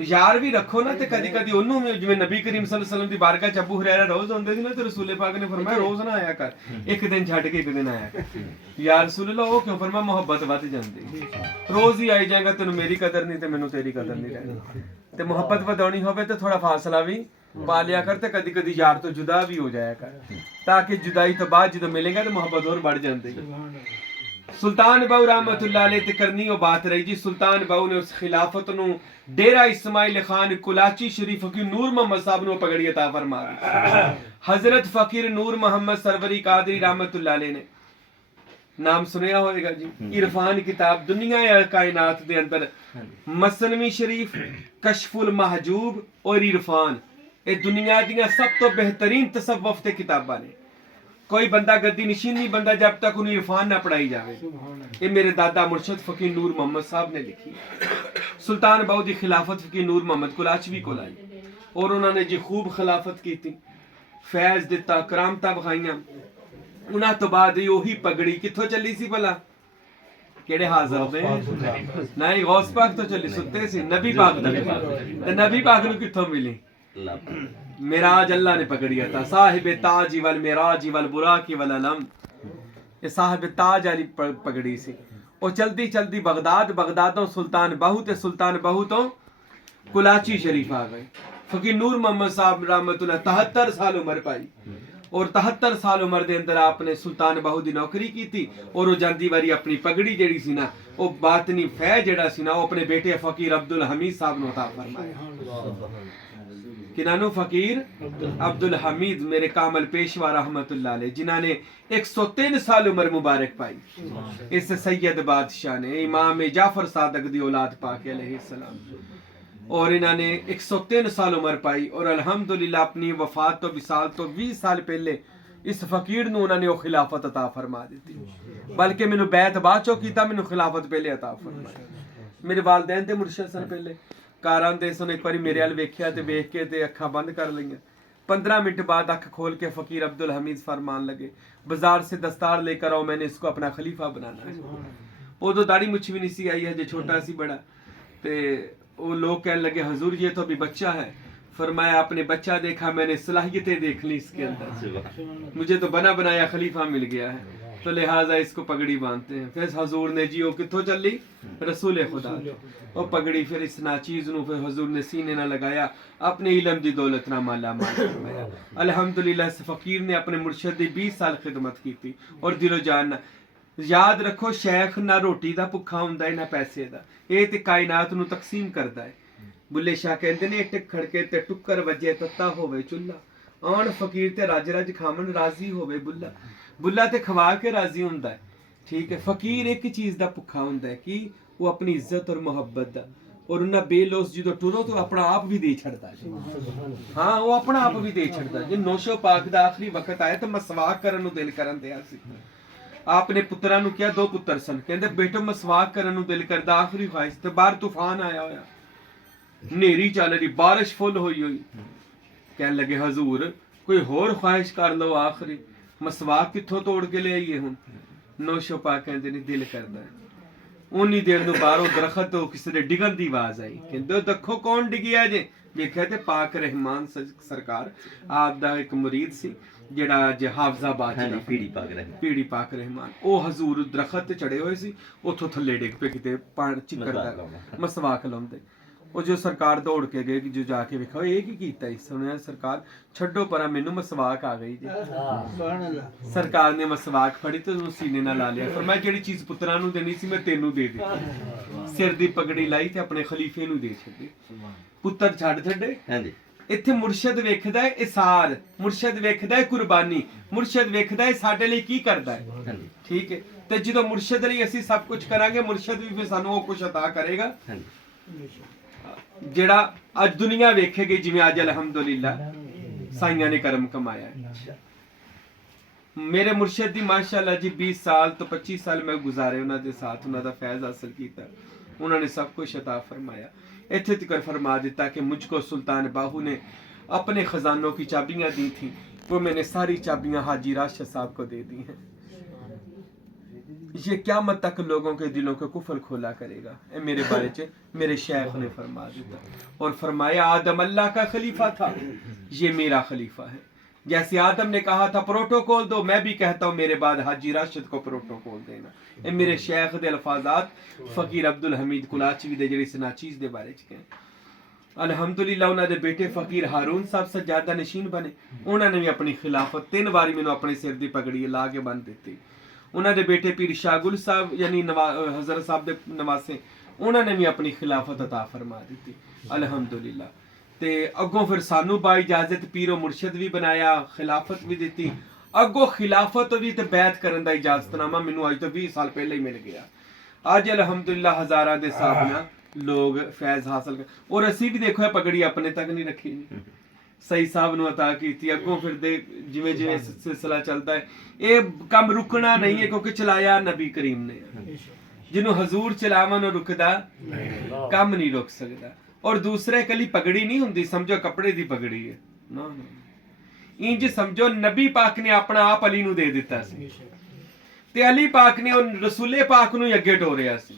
ਯਾਰ ਵੀ ਰੱਖੋ ਨਾ ਤੇ ਕਦੀ ਕਦੀ ਉਹਨੂੰ ਵੀ, ਜਿਵੇਂ ਨਬੀ ਕਰੀਮ ਸੱਲੱਲਾਹੁ ਅਲੈहि ਵਸੱਲਮ ਦੀ ਬਾਰਗਾਹ ਚ ਅਬੂ ਹੁਰੈਰਾ ਰੋਜ਼ ਆਉਂਦੇ ਸੀ ਨਾ, ਤੇ ਰਸੂਲੇ ਪਾਕ ਨੇ ਫਰਮਾਇਆ ਰੋਜ਼ ਨਾ ਆਇਆ ਕਰ, ਇੱਕ ਦਿਨ ਛੱਡ ਕੇ ਇੱਕ ਦਿਨ ਆਇਆ ਕਰ। ਯਾ ਰਸੂਲ ਅੱਲਾਹ, ਉਹ ਕਿਉਂ? ਫਰਮਾਇਆ ਮੁਹੱਬਤ ਵੱਧ ਜਾਂਦੀ, ਰੋਜ਼ ਹੀ ਆਈ ਜਾਏਗਾ, ਤੈਨੂੰ ਮੇਰੀ ਕਦਰ ਨਹੀਂ ਤੇ ਮੈਨੂੰ ਤੇਰੀ ਕਦਰ ਨਹੀਂ ਰਹਿਣੀ। ਤੇ ਮੁਹੱਬਤ ਵਧਾਉਣੀ ਹੋਵੇ ਤੇ ਥੋੜਾ ਫਾਸਲਾ ਵੀ ਪਾ ਲਿਆ ਕਰ, ਤੇ ਕਦੀ ਕਦੀ ਯਾਰ ਤੋਂ ਜੁਦਾ ਵੀ ਹੋ ਜਾਇਆ ਕਰ, ਤਾਂ ਕਿ ਜੁਦਾਈ ਤੋਂ ਬਾਅਦ ਜਦੋਂ ਮਿਲੇਗਾ ਤੇ ਮੁਹੱਬਤ ਹੋਰ बढ़ ਜਾਂਦੀ। ਸੁਲਤਾਨ ਬਾਊ ਰਹਿਮਤੁल्लाह अलैह ਤੇ ਕਰਨੀ ਉਹ ਬਾਤ ਰਹੀ ਜੀ। ਸੁਲਤਾਨ ਬਾਊ ਨੇ ਉਸ ਖਿਲਾਫਤ ਨੂੰ ਡੇਰਾ ਇਸਮਾइल खान ਕੁਲਾਚੀ ਸ਼ਰੀਫ ਫਕੀਰ ਨੂਰ ਮੁਹੰਮਦ ਸਾਹਿਬ ਨੂੰ ਪਗੜੀ عطا ਫਰਮਾ ਦਿੱਤੀ। ਹਜ਼ਰਤ ਫਕੀਰ ਨੂਰ ਮੁਹੰਮਦ ਸਰਵਰੀ ਕਾਦਰੀ ਰਹਿਮਤੁल्लाह अलैह ਨੇ ਨਾਮ ਸੁਣਿਆ ਹੋਵੇਗਾ ਜੀ। ਇਰਫਾਨ ਕਿਤਾਬ ਦੁਨੀਆ या ਕਾਇਨਾਤ ਦੇ ਅੰਦਰ ਮਸਨਵੀ ਸ਼ਰੀਫ, ਕਸ਼ਫੁਲ ਮਹਜੂਬ ਔਰ ਇਰਫਾਨ, ਇਹ ਦੁਨੀਆ ਦੀਆਂ ਸਭ ਤੋਂ ਬਿਹਤਰੀਨ ਤਸਵੁਫ ਤੇ ਕਿਤਾਬਾਂ ਨੇ। कोई बंदा गद्दी नशीन नहीं बनता जब तक उन्हें इरफान ना पढ़ाई जाए। ये मेरे दादा मुर्शद फकीर नूर मोहम्मद साहब ने लिखी। सुल्तान बाऊ की खिलाफत फकीर नूर मोहम्मद कुलाचवी को लाई और उन्होंने जी खूब खिलाफत की थी, फैज दिता, करामता बखाइया। उन्होंने तो बाद ओही पगड़ी किथों चली सी भला, केड़े हाज़र में नहीं गौस पाक तो चली, सुते सी नबी पाक ते नबी पाक नूं किथों मिली? मिराज अल्लाह ने पकड़िया था, साहिब ताज वल मिराज वल बुराकी वल अलम, ये साहिब ताज वाली पगड़ी सी। और चलती चलती बगदाद, बगदादों सुल्तान बाहू ते सुल्तान बाहू तो कुलाची शरीफ आ गए। फकीर नूर मोहम्मद साहब रहमतुल्लाह 73 साल उम्र पाई और 73 साल उम्र दे अंदर आपने सुल्तान बाहू दी नौकरी की थी। और वो जांदी वारी अपनी पगड़ी जेड़ी सी ना, वो बातनी फैज जेड़ा सी ना, वो अपने बेटे फकीर अब्दुल हमीद साहब ने अता फरमाया। किनानो फकीर अब्दुल हमीद मेरे कामल पेशवा रहमतुल्लाह अलैह, जिन्होंने 103 साल उम्र मुबारक पाई। इस सैयद बादशाह ने इमाम जाफर सादक दी औलाद पाक अलैहिस्सलाम, और इन्होंने 103 साल उम्र पाई। और अल्हम्दुलिल्लाह अपनी वफात तो विसाल तो 20 साल पहले इस फकीर नूं उन्होंने वो खिलाफत अता फरमा दी। बल्कि मैनू बैत बाद चो कीता, मैनू खिलाफत पहले अता फरमाई। मेरे वालदैन ते मुर्शद सन पहले कारां दे सन, एक बारी मेरे वाल वेख्या ते वेख के ते अखां बंद कर लईआं। 15 मिनट बाद अख खोल के फकीर अब्दुल हमीद फरमान लगे, बाजार से दस्तार लेकर आओ, मैंने इसको अपना खलीफा बनाना है। उदों दाढ़ी मुछ भी नहीं सी आई है, जो छोटा सी बड़ा। ते वो लोग कहने लगे हजूर ये तो अभी बच्चा है। फरमाया आपने बच्चा देखा, मैंने सलाहियतें देख ली इसके अंदर, मुझे तो बना बनाया खलीफा मिल गया है, तो लिहाजा इसको पगड़ी बांधते हैं। फिर हजूर ने जी वो कित्थों चली? रसूल खुदा वो पगड़ी फिर इस नाचीज नूं फिर हजूर ने सीने ना लगाया, अपने इलम दी दौलत ना माला माल फरमाया। अल्हम्दुलिल्लाह इस फकीर ने अपने मुर्शद दी 20 साल खिदमत की थी और दिलो जान ना। याद रखो शेख ना रोटी दा भुखा हुंदा है ना पैसे दा, ये ते कायनात नूं तकसीम करदा है। बुल्ले शाह कहंदे ने टिक खड़के ते टुक्कर वजे तत्ता होवे चुल्ला, आण फकीर ते रज रज खावन राजी होवे बुल्ला। बुल्ला ते खवा के राजी हुंदा है, ठीक है। फकीर एक चीज दा भुखा हुंदा है कि वो अपनी इज्जत और मोहब्बत दा, और उन्हें बेलोस जो टुरो तो अपना आप भी दे छड़ता है। हाँ वो अपना आप भी दे छड़ता है। जो नौशो पाक दा आखिरी वक्त आया तो मसवाक करन नूं दिल करन दिया सी। आपने पुत्रा नूं किया, 2 पुत्र सन, कहंदे बेटो मसवाक करन नूं दिल करदा, आखिरी ख्वाहिश ते बाहर तूफान आया होया, नेरी चल रही, बारिश फुल हुई हुई। कहने लगे हजूर कोई होर ख्वाहिश कर लो आखिरी, मसवाक कित्थों तोड़ के ले आइए हुण? नौशो पाक कहंदे ने दिल करदा है। उन्नी देर नूं बाहरों दरखत तो किसी दे डिगन दी आवाज आई, कहंदे देखो कौन डिगिया जे। वेख्या ते पाक रहमान सरकार आप दा एक मुरीद सी जेड़ा अज हाफजाबाद च पीड़ी पाक रहमान, ओ हजूर दरखत ते चढ़े होए सी, उथों थल्ले डिग पे किते पानी चिक्कर दा मसवाक लाउंदे। ਉਹ ਜੋ ਸਰਕਾਰ ਦੌੜ ਕੇ ਗਏ ਜੋ ਜਾ ਕੇ ਵੇਖਿਆ ਇਹ ਕੀ ਕੀਤਾ ਇਸ ਸੁਣਿਆ ਸਰਕਾਰ ਛੱਡੋ ਪਰਾਂ ਮੈਨੂੰ ਮਸਵਾਕ ਆ ਗਈ ਜੀ। ਸਰਕਾਰ ਨੇ ਮਸਵਾਕ ਫੜੀ ਤੇ ਉਹਨੂੰ ਸੀਨੇ ਨਾਲ ਲਾ ਲਿਆ, ਫਰਮਾਇਆ ਜਿਹੜੀ ਚੀਜ਼ ਪੁੱਤਰਾਂ ਨੂੰ ਦੇਣੀ ਸੀ ਮੈਂ ਤੈਨੂੰ ਦੇ ਦਿੱਤੀ। ਸਿਰ ਦੀ ਪਗੜੀ ਲਾਈ ਤੇ ਆਪਣੇ ਖਲੀਫੇ ਨੂੰ ਦੇ ਛੱਡੀ, ਪੁੱਤਰ ਛੱਡ ਛੱਡੇ। ਹਾਂਜੀ ਇੱਥੇ ਮੁਰਸ਼ਦ ਵੇਖਦਾ ਹੈ ਇਸਾਰ, ਮੁਰਸ਼ਦ ਵੇਖਦਾ ਹੈ ਕੁਰਬਾਨੀ, ਮੁਰਸ਼ਦ ਵੇਖਦਾ ਹੈ ਸਾਡੇ ਲਈ ਕੀ ਕਰਦਾ ਹੈ। ਠੀਕ ਹੈ, ਤੇ ਜਦੋਂ ਮੁਰਸ਼ਦ ਲਈ ਅਸੀਂ ਸਭ ਕੁਝ ਕਰਾਂਗੇ ਮੁਰਸ਼ਦ ਵੀ ਫਿਰ ਸਾਨੂੰ ਉਹ ਕੁਝ ਅਤਾ ਕਰੇਗਾ ਜਿਹੜਾ ਅੱਜ ਦੁਨੀਆ ਵੇਖੇਗੀ, ਜਿਵੇਂ ਅੱਜ ਅਲਹਮਦੁਲਿल्लाह ਸਾਈਆਂ ਨੇ ਕਰਮ ਕਮਾਇਆ। ਮੇਰੇ ਮੁਰਸ਼ਿਦ ਦੀ ਮਾਸ਼ਾਅੱਲਾ ਜੀ 20 ਸਾਲ ਤੋਂ 25 ਸਾਲ ਮੈਂ ਗੁਜ਼ਾਰੇ ਉਹਨਾਂ ਦੇ ਸਾਥ, ਉਹਨਾਂ ਦਾ ਫੈਜ਼ ਹਾਸਲ ਕੀਤਾ, उन्होंने सब कुछ अता फरमाया। इत्थे तक फरमा दिता कि मुझको सुल्तान बाहू ने अपने ख़जानों की चाबियाँ दी थी, वो मैंने सारी चाबियाँ हाजी राशिद साहब को दे दी हैं। ये क़यामत तक लोगों के दिलों के कुफल खोला करेगा। ए मेरे बारे च मेरे शेख ने फरमा दिया और फरमाया आदम अल्लाह का खलीफा था, ये मेरा खलीफा है। जैसे आदम ने कहा था प्रोटोकॉल दो, मैं भी कहता हूँ मेरे बाद हाजी राशिद को प्रोटोकॉल देना। ये मेरे शेख दे अल्फाजात फकीर अब्दुल हमीद कुलाचवी दे जेड़ी सनाचीज दे बारे च कहे। अल्हम्दुलिल्लाह उन्हां दे बेटे फकीर हारून साहब सज्जादा नशीन बने, उन्होंने भी अपनी खिलाफत 3 बारी मैनू अपने सिर दी पगड़ी ला के बन दी। उन्हां दे बेटे पीर शाहगुल साहब यानी हजरत साहब दे नवासे, उन्होंने भी अपनी खिलाफत अता फरमा दी अल्हम्दुलिल्लाह। ते अगों फिर सानू बा इजाजत पीरो मुर्शिद भी बनाया, खिलाफत भी दी, अगों खिलाफत भी ते बैत करन दा इजाजतनामा मैनू अज तो 20 साल पहले ही मिल गया। अज अल्हम्दुलिल्लाह हज़ारां दे हिसाब नाल लोग फैज़ हासिल कर, और असी भी देखो पगड़ी अपने तक नहीं रखी, सही साहब नू अता कीती। अगों फिर दे जिवें जिवें सिलसिला चलता है, ये कम रुकना नहीं है क्योंकि चलाया नबी करीम ने। जिन्हों हजूर चलावन रुकदा कम नहीं रुक सकता। और दूसरे कली पगड़ी नहीं हुंदी, समझो कपड़े दी पगड़ी है ना, इंज समझो नबी पाक ने अपना आप अली नू दे दिता सी ते अली पाक ने रसूले पाक नू अगे टोरिया सी।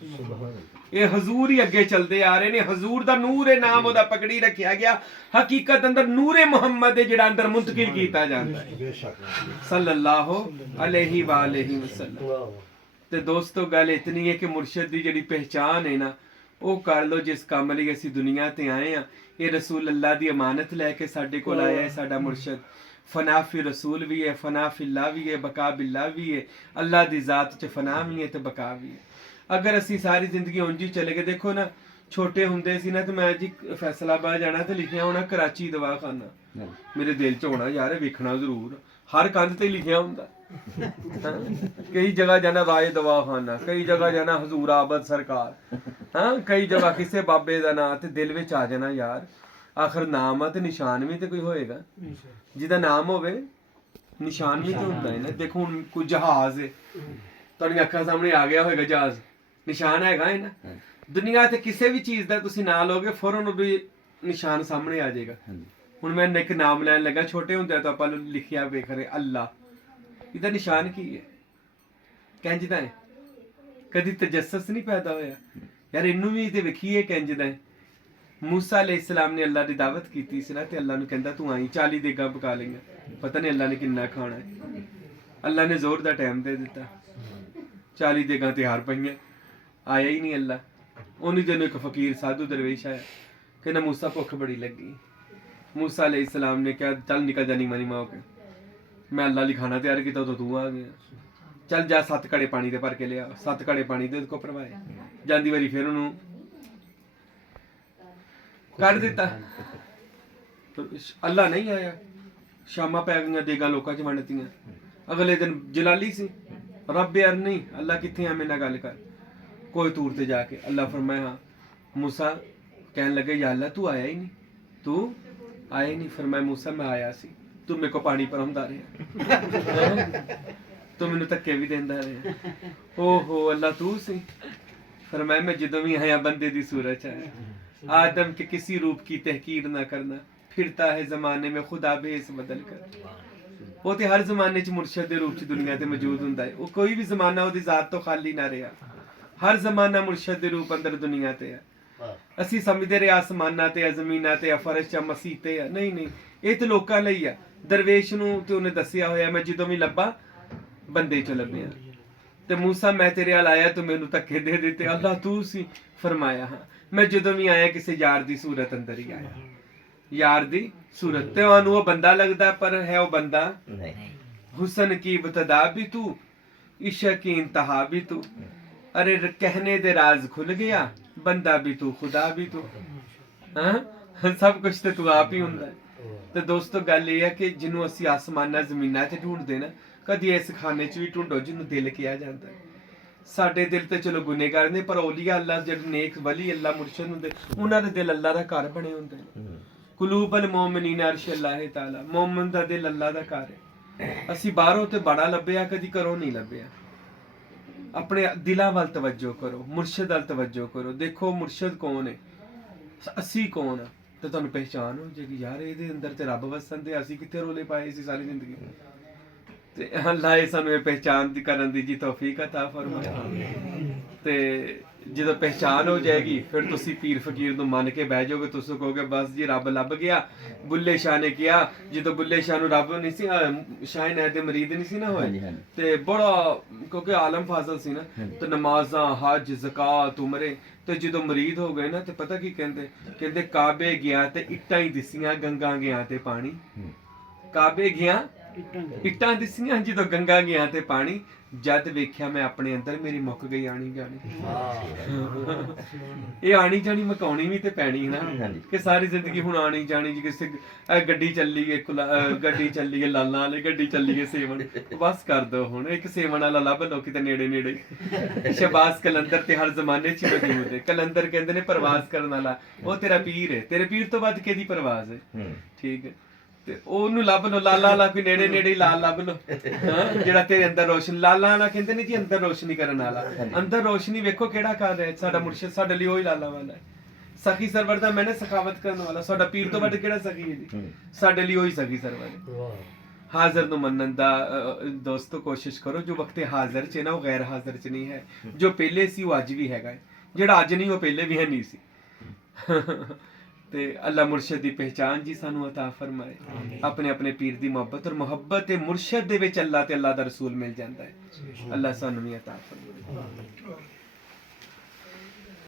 ये हजूर ही अगे चलते आ रहे ने, हजूर दा नूर है नाम ओदा पगड़ी रखिया गया। हकीकत अंदर नूरे मुहम्मद है जिहड़ा अंदर मुंतकिल कीता जांदा है सल्लल्लाहु अलैहि वालैहि वसल्लम। ते दोस्तों गल इतनी है कि मुर्शिद दी जिहड़ी पहचान है ना, वो कर लो जिस काम लई असीं दुनिया ते आए हैं। ये रसूल अल्लाह दी अमानत लैके साडे कोल आया है साडा मुर्शिद। फना फी रसूल भी है, फना फिल्ला भी है, बका बिल्ला भी है। अल्लाह दी जात च फना भी है ते बका भी है। अगर असीं सारी जिंदगी उंज ही चले गए, देखो ना छोटे हुंदे सी ना, तो मैं जी फैसलाबाद जाना तो लिखिया होना कराची दवाखाना, मेरे दिल च होना यार वेखना जरूर, हर कंध ते लिखिया हुंदा। कई जगह जाना राय दवाखाना, कई जगह जाना हजूर आबद सरकार, हाँ कई जगह किसी बाबे का नाम, तो दिल में आ जाना यार आखिर नाम है तो निशान भी तो कोई होएगा, जिदा नाम होवे निशान भी तो होता है ना। देखो हुण कोई जहाज है, तुहाडी अक्खां सामने आ गया होएगा जहाज, निशान हैगा है ना। दुनिया ते किसी भी चीज़ का तुसीं नाम लोगे फौरन भी निशान सामने आ जाएगा। हुण मैं एक नाम लैन लगा, छोटे हुंदे तो आपां लिखिया वेख रहे अल्लाह, इहदा निशान की है, कंज दा है, कदी तजस्सुस नहीं पैदा होया यार इनू भी ते वेखीए कंज दा है। मूसा अलैहिस्सलाम ने अल्लाह की दावत की सी ना, ते अल्लाह नूं कहंदा तू आई 40 देगा पका लेंगा, पता नहीं अल्लाह ने किन्ना खाना है। अल्लाह ने जोर दा टाइम दे दिता, 40 देगा तैयार पईयां, आया ही नहीं अल्लाह। उन्हीं दिनों एक फकीर साधु दरवेश आया, कहना मूसा भुख बड़ी लगी। मूसा अलैहिस्सलाम ने कहा चल निकल जा नीमा नीमा होके, मैं अल्लाह ली खाना तैयार किया तो तू आ गया, चल जा 7 घड़े पानी दे भर के लिया। 7 घड़े पानी दे को भरवाए, जांदी वारी फिर उन्होंने कर दिता, तो अल्लाह नहीं आया। शामा पै गई, देगा लोगों च वंडतियां। अगले दिन जलाली सी, रब यार नहीं अल्लाह कित्थे आ, मेरे नाल गल कर कोई तूर ते जाके। अल्लाह फरमाया हाँ। मूसा कहन लगे या अल्लाह तू आया ही नहीं, तू आया ही नहीं। फरमाया मूसा मैं आया सी, तू मेरे को पानी पिलांदा रहा, तू मैनू धक्के भी देंदा रहा। ओहो अल्लाह तू सी। फरमाया मैं जदों भी आया बंदे दी सूरत आया। आदम के किसी रूप की तहकीर ना करना, फिरता है जमाने में खुदा भेस बदल कर। वो तो हर जमाने च मुर्शद दे रूप च दुनिया ते मौजूद हुंदा है। वो कोई भी जमाना ओदी जात तो खाली ना रहा, हर जमाना मुर्शद दे रूप अंदर दुनिया ते है। असी समझते रहे आसमाना ते जमीना ते फर्श च मसीह ते है, नहीं नहीं ये तो लोकां लई आ। दरवेश नूं ते उन्हें दस्सिया होया मैं जदों भी लब्बा बंदे च लभ्या। ते मूसा मैं तेरे अल आया तू मैनू धक्के दे दिते, अल्लाह तू सी। फरमाया हाँ मैं जदों भी आया किसी यार दी सूरत अंदर ही आया, यार दी सूरत। ते ओनू वो बंदा लगदा पर है वो बंदा नहीं। हुसन की इब्तदा भी तू, इश्क की इंतहा भी तू, अरे कहने दे राज खुल गया, बंदा भी तू खुदा भी तू, हाँ सब कुछ तो तू आप ही हुंदा है। तो दोस्तों गल ये है कि जिन्हों असी आसमाना जमीना च ढूंढते ना, कदी इस खाने च भी ढूंढो जिन्हों दिल किया जाता है। साडे दिल ते चलो गुनेगार ने, पर औलिया अल्लाह जेह्ड़े नेक वली अल्लाह मुर्शद हुंदे उन्हां दे दिल अल्लाह दा घर बने हुंदे। कुलूबल मोमिनीन अर्श अल्लाह ताला, मोमिन दा दिल अल्लाह दा घर है। ਅਸੀਂ ਬਾਹਰੋਂ ਤੇ ਬੜਾ ਲੱਭਿਆ, ਕਦੀ ਘਰੋਂ ਨਹੀਂ ਲੱਭਿਆ। ਆਪਣੇ ਦਿਲਾਂ ਵੱਲ ਤਵੱਜੋ ਕਰੋ, ਮੁਰਸ਼ਿਦ ਵੱਲ ਤਵੱਜੋ ਕਰੋ। ਦੇਖੋ ਮੁਰਸ਼ਿਦ ਕੌਣ ਹੈ, ਅਸੀਂ ਕੌਣ ਆ, ਤੇ ਤੁਹਾਨੂੰ ਪਹਿਚਾਨ ਹੋ ਜਾਏਗੀ ਯਾਰ ਇਹਦੇ ਅੰਦਰ ਤੇ ਰੱਬ ਵਸਣ ਦੇ, ਅਸੀਂ ਕਿੱਥੇ ਰੋਲੇ ਪਾਏ ਸੀ ਸਾਰੀ ਜ਼ਿੰਦਗੀ। ਤੇ ਅੱਲਾਹ ਇਹ ਸਾਨੂੰ ਇਹ ਪਹਿਚਾਨ ਦੀ ਕਰਨ ਦੀ ਜੀ ਤੌਫੀਕ ਅਤਾ ਫਰਮਾਏ। ਤੇ ਜਦੋਂ ਪਹਿਚਾਨ ਹੋ ਜਾਏਗੀ ਫਿਰ ਤੁਸੀਂ ਪੀਰ ਫਕੀਰ ਨੂੰ ਮੰਨ ਕੇ ਬਹਿ ਜਾਓਗੇ। ਤੁਸੀਂ ਕਹੋਗੇ ਬਸ ਜੀ ਰੱਬ ਲੱਭ ਗਿਆ। ਬੁੱਲੇ ਸ਼ਾਹ ਨੇ ਕਿਹਾ, ਜਦੋਂ ਬੁੱਲੇ ਸ਼ਾਹ ਨੂੰ ਰੱਬ ਨਹੀਂ ਸੀ, ਸ਼ਾਹ ਇਨਾਇਤ ਦੇ ਮਰੀਦ ਨਹੀਂ ਸੀ ਨਾ ਹੋਏ, ਤੇ ਬੜਾ ਕਿਉਂਕਿ ਆਲਮ ਫਾਜ਼ਲ ਸੀ ਨਾ, ਤੇ ਨਮਾਜ਼ਾਂ, ਹਜ, ਜ਼ਕਾਤ, ਉਮਰੇ, ਤੇ ਜਦੋਂ ਮਰੀਦ ਹੋ ਗਏ ਨਾ ਤੇ ਪਤਾ ਕੀ ਕਹਿੰਦੇ, ਕਹਿੰਦੇ ਕਾਬੇ ਗਿਆ ਤੇ ਇੱਟਾਂ ਹੀ ਦਿਸੀਆਂ, ਗੰਗਾ ਗਿਆ ਤੇ ਪਾਣੀ। ਕਾਬੇ ਗਿਆ, ਇੱਟਾਂ ਦਿਸੀਆਂ, ਜਦੋਂ ਗੰਗਾ ਗਿਆ ਤੇ ਪਾਣੀ। ਜਦ ਵੇਖਿਆ ਮੈਂ ਆਪਣੇ ਅੰਦਰ, ਮੇਰੀ ਮੁੱਕ ਗਈ ਆਣੀ ਜਾਣੀ। ਇਹ ਆਣੀ ਜਾਣੀ ਮਕਾਉਣੀ ਵੀ ਤੇ ਪੈਣੀ ਨਾ, ਕਿ ਸਾਰੀ ਜ਼ਿੰਦਗੀ ਹੁਣ ਆਣੀ ਜਾਣੀ ਜੀ ਕਿਸੇ ਗੱਡੀ ਚੱਲੀ ਗਏ, ਗੱਡੀ ਚੱਲੀ ਗਏ ਲਾਲਾਂ ਵਾਲੀ, ਗੱਡੀ ਚੱਲੀ ਗਏ ਸੇਵਨ। ਬਸ ਕਰ ਦੋ ਹੁਣ, ਇੱਕ ਸੇਵਨ ਵਾਲਾ ਲੱਭ ਲੋ ਕਿਤੇ ਨੇੜੇ ਨੇੜੇ। ਸ਼ਹਬਾਜ਼ ਕਲੰਦਰ ਤੇ ਹਰ ਜ਼ਮਾਨੇ 'ਚ ਮੌਜੂਦ ਹੈ। ਕਲੰਦਰ ਕਹਿੰਦੇ ਨੇ ਪ੍ਰਵਾਸ ਕਰਨ ਵਾਲਾ, ਉਹ ਤੇਰਾ ਪੀਰ ਹੈ। ਤੇਰੇ ਪੀਰ ਤੋਂ ਵੱਧ ਕਿਹਦੀ ਪ੍ਰਵਾਸ ਹੈ? ਠੀਕ ਹੈ, ਤੇ ਉਹਨੂੰ ਲੱਭ ਲੋ। ਲਾਲਾ ਵਾਲਾ ਕੋਈ ਨੇੜੇ ਨੇੜੇ ਲਾਲ ਲੱਭ ਲੋ, ਜਿਹੜਾ ਤੇਰੇ ਅੰਦਰ ਰੋਸ਼ਨ। ਲਾਲਾ ਵਾਲਾ ਕਹਿੰਦੇ ਨੇ ਜੀ ਅੰਦਰ ਰੋਸ਼ਨੀ ਕਰਨ ਵਾਲਾ। ਅੰਦਰ ਰੋਸ਼ਨੀ ਵੇਖੋ ਕਿਹੜਾ ਕਰ ਰਿਹਾ ਸਾਡਾ ਮੁਰਸ਼ਿਦ, ਸਾਡੇ ਲਈ ਉਹੀ ਲਾਲਾ ਵਾਲਾ ਹੈ। ਸਖੀ ਸਰਵਰ ਦਾ ਮੈਨੇ ਸਖਾਵਤ ਕਰਨ ਵਾਲਾ, ਸਾਡਾ ਪੀਰ ਤੋਂ ਵੱਧ ਕਿਹੜਾ ਸਖੀ ਹੈ ਜੀ? ਸਾਡੇ ਲਈ ਉਹੀ ਸਖੀ ਸਰਵਰ ਹੈ। ਹਾਜ਼ਰ ਨੂੰ ਮੰਨਣ ਦਾ ਦੋਸਤੋ ਕੋਸ਼ਿਸ਼ ਕਰੋ। ਜੋ ਵਕਤ ਹਾਜ਼ਰ 'ਚ ਹੈ ਨਾ, ਉਹ ਗੈਰ ਹਾਜ਼ਰ 'ਚ ਨਹੀਂ ਹੈ। ਜੋ ਪਹਿਲੇ ਸੀ ਉਹ ਅੱਜ ਵੀ ਹੈਗਾ, ਜਿਹੜਾ ਅੱਜ ਨਹੀਂ ਉਹ ਪਹਿਲੇ ਵੀ ਹੈ ਨਹੀਂ ਸੀ। ਤੇ ਅੱਲਾ ਮੁਰਸ਼ਿਦ ਦੀ ਪਹਿਚਾਨ ਜੀ ਸਾਨੂੰ ਅਤਾ ਫਰਮਾਏ। ਆਪਣੇ ਆਪਣੇ ਪੀਰ ਦੀ ਮੁਹੱਬਤ ਔਰ ਮੁਹੱਬਤ ਤੇ ਮੁਰਸ਼ਿਦ ਦੇ ਵਿੱਚ ਅੱਲਾ ਤੇ ਅੱਲਾ ਦਾ ਰਸੂਲ ਮਿਲ ਜਾਂਦਾ ਹੈ। ਅੱਲਾ ਸਾਨੂੰ ਵੀ ਅਤਾ ਫਰਮਾਏ।